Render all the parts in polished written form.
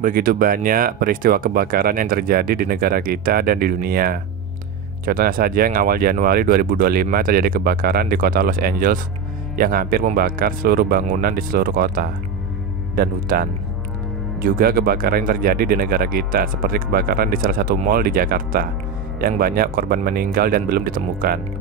Begitu banyak peristiwa kebakaran yang terjadi di negara kita dan di dunia. Contohnya saja yang awal Januari 2025 terjadi kebakaran di kota Los Angeles yang hampir membakar seluruh bangunan di seluruh kota dan hutan. Juga kebakaran yang terjadi di negara kita seperti kebakaran di salah satu mal di Jakarta yang banyak korban meninggal dan belum ditemukan.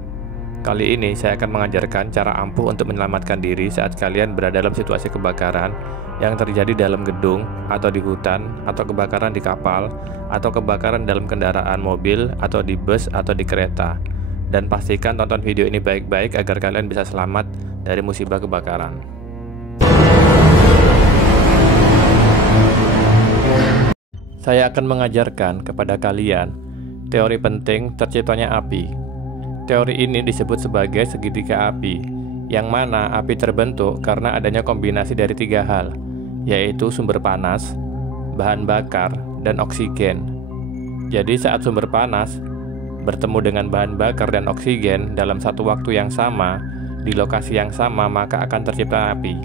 Kali ini saya akan mengajarkan cara ampuh untuk menyelamatkan diri saat kalian berada dalam situasi kebakaran yang terjadi dalam gedung atau di hutan, atau kebakaran di kapal, atau kebakaran dalam kendaraan mobil, atau di bus, atau di kereta. Dan pastikan tonton video ini baik-baik agar kalian bisa selamat dari musibah kebakaran. Saya akan mengajarkan kepada kalian teori penting terciptanya api. Teori ini disebut sebagai segitiga api, yang mana api terbentuk karena adanya kombinasi dari tiga hal, yaitu sumber panas, bahan bakar, dan oksigen. Jadi saat sumber panas bertemu dengan bahan bakar dan oksigen dalam satu waktu yang sama, di lokasi yang sama, maka akan tercipta api.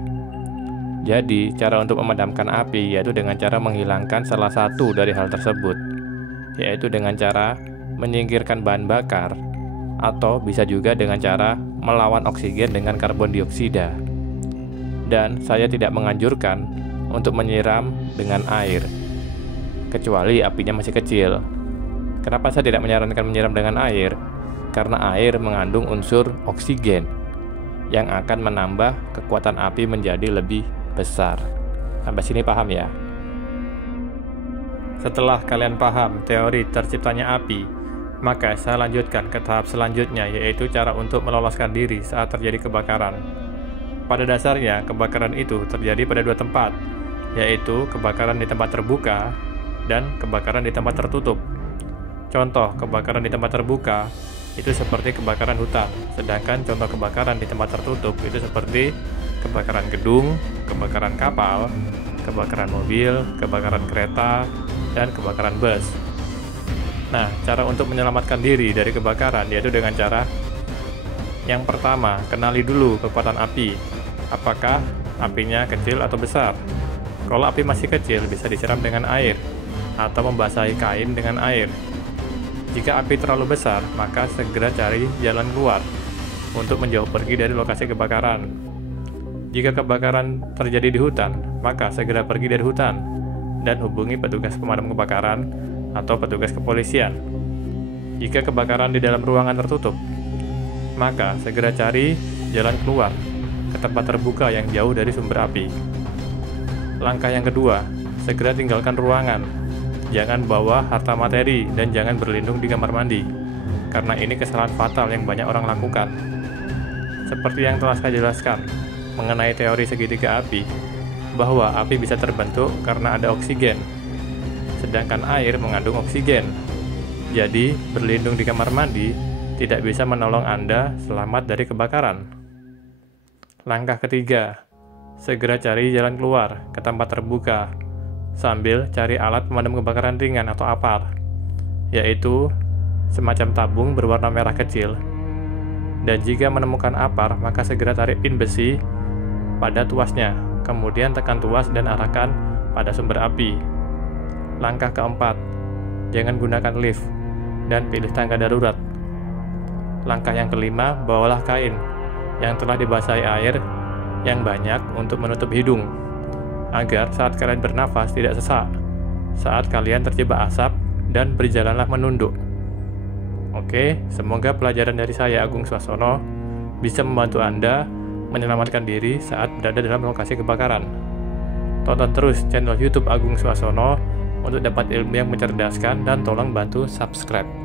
Jadi cara untuk memadamkan api yaitu dengan cara menghilangkan salah satu dari hal tersebut, yaitu dengan cara menyingkirkan bahan bakar, atau bisa juga dengan cara melawan oksigen dengan karbon dioksida. Dan saya tidak menganjurkan untuk menyiram dengan air, kecuali apinya masih kecil. Kenapa saya tidak menyarankan menyiram dengan air? Karena air mengandung unsur oksigen yang akan menambah kekuatan api menjadi lebih besar. Sampai sini paham ya? Setelah kalian paham teori terciptanya api, maka saya lanjutkan ke tahap selanjutnya, yaitu cara untuk meloloskan diri saat terjadi kebakaran. Pada dasarnya, kebakaran itu terjadi pada dua tempat, yaitu kebakaran di tempat terbuka dan kebakaran di tempat tertutup. Contoh kebakaran di tempat terbuka itu seperti kebakaran hutan, sedangkan contoh kebakaran di tempat tertutup itu seperti kebakaran gedung, kebakaran kapal, kebakaran mobil, kebakaran kereta, dan kebakaran bus. Nah, cara untuk menyelamatkan diri dari kebakaran yaitu dengan cara yang pertama, kenali dulu kekuatan api. Apakah apinya kecil atau besar? Kalau api masih kecil, bisa disiram dengan air atau membasahi kain dengan air. Jika api terlalu besar, maka segera cari jalan keluar untuk menjauh pergi dari lokasi kebakaran. Jika kebakaran terjadi di hutan, maka segera pergi dari hutan dan hubungi petugas pemadam kebakaran atau petugas kepolisian. Jika kebakaran di dalam ruangan tertutup, maka segera cari jalan keluar ke tempat terbuka yang jauh dari sumber api. Langkah yang kedua, segera tinggalkan ruangan. Jangan bawa harta materi dan jangan berlindung di kamar mandi, karena ini kesalahan fatal yang banyak orang lakukan. Seperti yang telah saya jelaskan mengenai teori segitiga api, bahwa api bisa terbentuk karena ada oksigen, sedangkan air mengandung oksigen. Jadi, berlindung di kamar mandi tidak bisa menolong Anda selamat dari kebakaran. Langkah ketiga, segera cari jalan keluar ke tempat terbuka sambil cari alat pemadam kebakaran ringan atau APAR, yaitu semacam tabung berwarna merah kecil. Dan jika menemukan APAR, maka segera tarik pin besi pada tuasnya, kemudian tekan tuas dan arahkan pada sumber api. Langkah keempat, jangan gunakan lift dan pilih tangga darurat. Langkah yang kelima, bawalah kain yang telah dibasahi air yang banyak untuk menutup hidung, agar saat kalian bernafas tidak sesak saat kalian terjebak asap, dan berjalanlah menunduk. Oke, semoga pelajaran dari saya, Agung Swasono, bisa membantu Anda menyelamatkan diri saat berada dalam lokasi kebakaran. Tonton terus channel YouTube Agung Swasono untuk dapat ilmu yang mencerdaskan, dan tolong bantu subscribe.